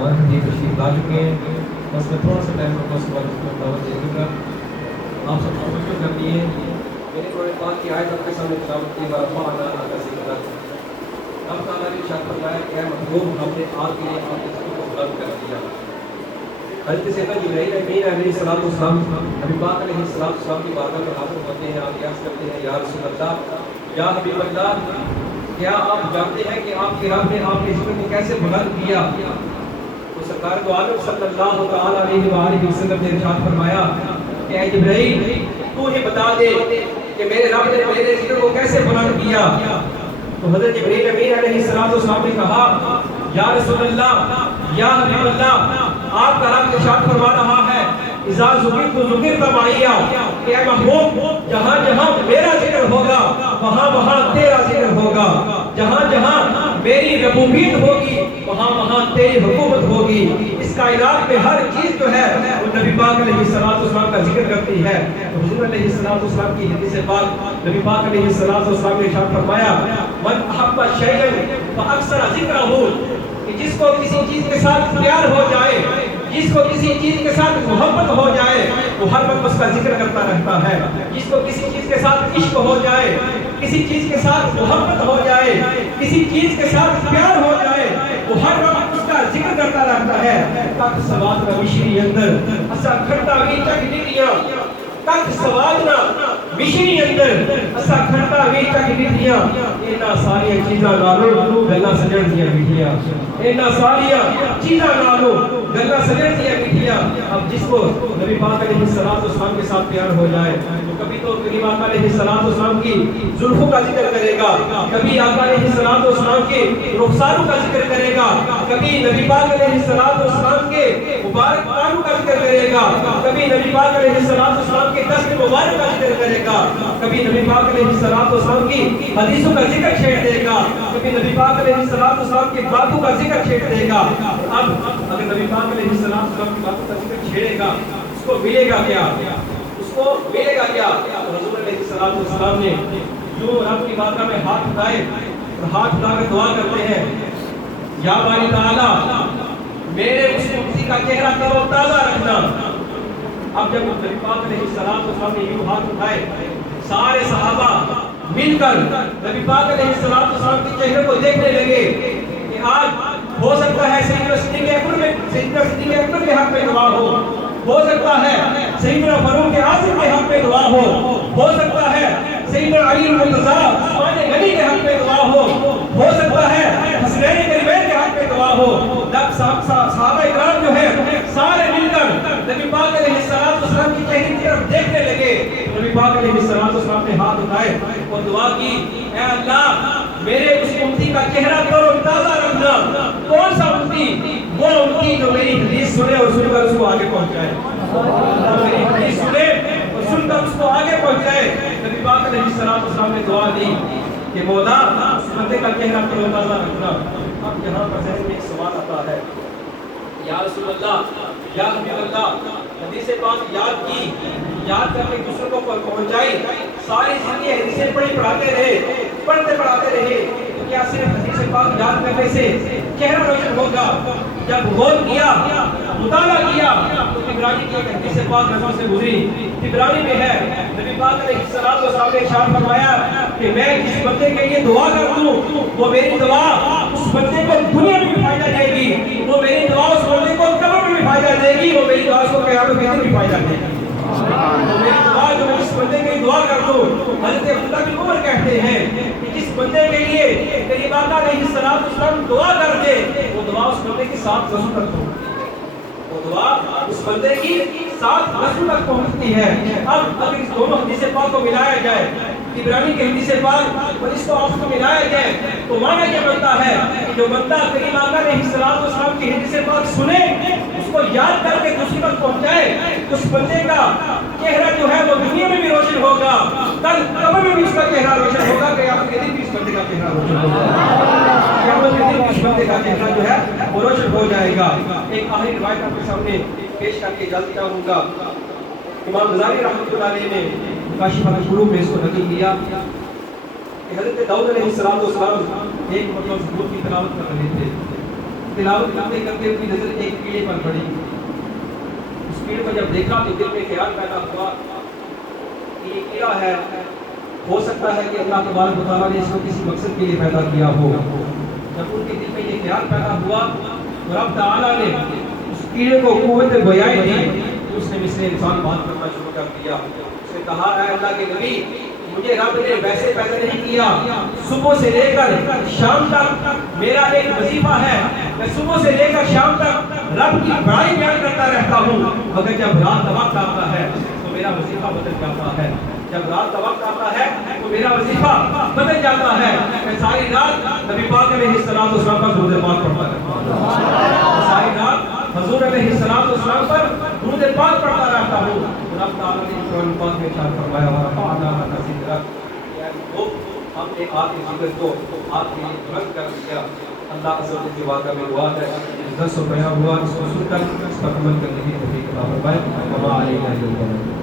مہمان حدیث تشریف لا چکے ہیں، بس میں تھوڑا سا ٹائم رکھا، اس کے بعد اس کو دعوت دے دوں گا. آپ سب توجہ کرنی ہے. میں نے قرآن پاک کی آیت آپ کے سامنے تلاوت کی، ورفعنا لک ذکرک. اللہ تعالیٰ نے ارشاد فرمایا کہ اے محبوب، ہم نے آپ کے لیے آپ کے ذکر کو بلند کر دیا. حضرت سیدنا جبرائیل امین علیہ السلام نبی پاک علیہ السلام کی بارگاہ میں حاضر ہوتے ہیں. آپ عرض کرتے ہیں یا رسول اللہ، یا حبیب اللہ، کیا آپ جانتے ہیں کہ آپ کے رب نے آپ کے ذکر کو کیسے بلند کیا؟ تو سرکار دو عالم صلی اللہ تعالی علیہ وآلہ وسلم نے ارشاد فرمایا کہ اے جبرائیل، تو ہی بتا دے کہ میرے رب نے میرے ذکر کو کیسے بلند کیا. تو حضرت جبرائیل امین علیہ السلام نے کہا یا رسول اللہ، یا حبیب اللہ، آپ کا رب ارشاد فرما رہا ہے اذا ذکرت ذکرت معی، کہ اے محبوب، جہاں جہاں میرا ذکر ہوگا وہاں وہاں تیرا ذکر ہوگا. جہاں جہاں میری ربوبیت ہوگی وہاں وہاں تیری حکومت ہوگی. اس کائنات میں ہر چیز جو ہے وہ نبی پاک علیہ السلام کا ذکر کرتی ہے. تو حضور علیہ السلام کی حدیث پاک نبی پاک علیہ السلام نے ارشاد فرمایا من احب شیئا فاکثر ذکرہ، کہ جس کو کسی چیز کے ساتھ پیار ہو جائے، جس کو کسی چیز کے ساتھ محبت ہو جائے، وہ ہر وقت اس کا ذکر کرتا رہتا ہے. جس کو کسی چیز کے ساتھ عشق ہو جائے، کسی چیز کے ساتھ محبت ہو جائے، کسی چیز کے ساتھ پیار ہو جائے، وہ ہر وقت اس کا ذکر کرتا رہتا ہے. تک سواد کا مشری اندر اسا کھٹا وی چک نکلیاں، تک سواد نہ مشری اندر اسا کھٹا وی چک نکلیاں. اینا ساری چیزاں نالوں گلاں سجن دیاں میٹھیاں، اینا ساری چیزاں نالوں گلاں سجن دیاں میٹھیاں. اب جس کو نبی پاک علیہ السلام کے ساتھ پیار ہو جائے تو کبھی تو کریم آقا علیہ السلام کی زلفوں کا ذکر کرے گا، کبھی آقا علیہ السلام کے رخساروں کا ذکر کرے گا، کبھی نبی پاک علیہ السلام کے مبارک بانوں کا ذکر کرے گا، کبھی نبی پاک علیہ السلام کے دست مبارک کا ذکر کرے گا، کبھی نبی پاک علیہ السلام کی حدیثوں کا ذکر چھیڑ دے گا، کبھی نبی پاک علیہ السلام کی باتوں کا ذکر چھیڑ دے گا. اب اگر نبی پاک علیہ السلام کی باتوں کا ذکر چھیڑے گا، اس کو ملے گا کیا؟ اس کو ملے گا کیا؟ حضور علیہ السلام نے جو رب کی بارگاہ میں ہاتھ اٹھائے اور ہاتھ اٹھا کر دعا کرتے ہیں یا باری تعالیٰ میرے اس امتی کا چہرہ تر و تازہ رکھنا. اب جب نبی پاک علیہ السلام نے یوں ہاتھ اٹھائے، سارے صحابہ مل کر نبی پاک علیہ السلام کے چہرے کو دیکھنے لگے کہ آج ہو سکتا ہے سیدنا صدیق اکبر کے حق میں دعا ہو سکتا ہے سیدنا فاروق اعظم کے حق میں دعا ہو سکتا ہے سیدنا علی المرتضیٰ عثمان غنی کے حق میں دعا ہو سکتا ہے حسنین کریمین کے حق میں دعا ہو. صحابہ اکرام جو ہے سارے مل کر نبی پاک علیہ السلام کی چہرے کی طرف دیکھنے لگے. نبی پاک علیہ السلام نے ہاتھ اٹھائے اور دعا کی اے اللہ میرے اس امتی کا چہرہ تر و تازہ رکھنا. کون سا امتی؟ وہ امتی جو میری حدیث سنے اور سن کر اس کو آگے پہنچائے، میری حدیث سنے اور سن کر اس کو آگے پہنچائے. نبی پاک علیہ السلام نے دعا دی کہ مولا اس بندے کا چہرہ تر و تازہ رکھنا. اب یہاں پر ذہن میں ایک سوال آتا ہے یا رسول اللہ، یا حبیب اللہ، حدیث پاک یاد کر کے دوسروں کو پہنچائی، ساری زندگی حدیثیں پڑھاتے رہے، پڑھتے پڑھاتے رہے، تو کیا صرف حدیث پاک یاد کرنے سے چہرہ روشن ہوگا؟ جب غور کیا، مطالعہ کیا تو طبرانی کی ایک حدیث پاک نظر سے گزری. طبرانی میں ہے نبی پاک علیہ السلام نے ارشاد فرمایا کہ میں کسی بندے کے لیے دعا کر دوں، وہ میری دعا اس بندے کو دنیا میں بھی فائدہ دے گی، وہ میری دعا اس بندے کو قبر میں بھی فائدہ دے گی، وہ میری دعا اس کو قیامت کے دن بھی فائدہ دے گی. تو میری دعا جو میں اس بندے کے لیے دعا کر دوں، حضرت عبداللہ بن عمر کہتے ہیں کہ جس بندے کے لیے کریم آقا علیہ السلام دعا کر دے، وہ دعا اس بندے کے ساتھ رسول تک پہنچتی ہے، وہ دعا اس بندے کی ساتھ رسول تک پہنچتی ہے. اب اگر اس دونوں حدیث پاک کو ملایا جائے، طبرانی کے حدیث پاک اور اس کو آپس میں ملایا جائے تو معنی یہ بنتا ہے کہ جو بندہ کریم آقا علیہ السلام کی حدیث پاک سنے، اس کو یاد کر کے دوسری تک پہنچائے، اس بندے کا چہرہ جو ہے وہ دنیا میں بھی روشن ہوگا، کل قبر میں بھی اس کا چہرہ روشن ہوگا، قیامت کے دن بھی اس بندے کا چہرہ روشن ہوگا، قیامت کے دن بھی اس بندے کا چہرہ جو ہے وہ روشن ہو جائے گا. ایک آخری روایت آپ کے سامنے پیش کر کے اجازت چاہوں گا. امام غزالی رحمۃ اللہ علیہ نے کاشف القلوب میں اس کو نقل کیا کہ حضرت داؤد علیہ السلام ایک زبور کی تلاوت کر رہے تھے. تلاوت کرتے کرتے ان کی نظر ایک کیڑے پر پڑی. اس کیڑے کو جب دیکھا تو دل میں خیال پیدا ہوا کہ یہ کیڑا ہے, ہو سکتا ہے کہ اللہ تبارک و تعالیٰ نے اس کو کسی مقصد کے لیے پیدا کیا ہو. جب ان کے دل میں یہ خیال پیدا ہوا تو رب تعالیٰ نے اس کیڑے کو قوت گویائی دی. اس نے مثل انسان بات کرنا شروع کر دیا. اس نے کہا اے اللہ کے نبی, مجھے رب نے ویسے پیدا نہیں کیا, صبح سے لے کر شام تک میرا ایک وظیفہ ہے, میں صبح سے لے کر شام تک رب کی بڑائی بیان کرتا رہتا ہوں, مگر جب رات کا وقت آتا ہے تو میرا وظیفہ بدل جاتا ہے. جب رات کا وقت آتا ہے تو میرا وظیفہ بدل جاتا ہے. میں ساری رات نبی پاک علیہ السلام پر درود پاک پڑھتا رہتا ہوں. ساری رات حضور علیہ السلام پر درود پاک پڑھتا رہتا ہوں. رب تعالیٰ نے قرآن پاک میں ارشاد فرمایا ورفعنا لک ذکرک, ہم نے آپ کی ذکر کو آپ کے لیے بلند کر دیا. اللہ عز و جل کی بارگاہ میں دعا ہے اس درس و بیان ہوا اس کو سن کر اس پر عمل کرنے کی توفیق عطا فرمائے. وما علینا الا البلاغ.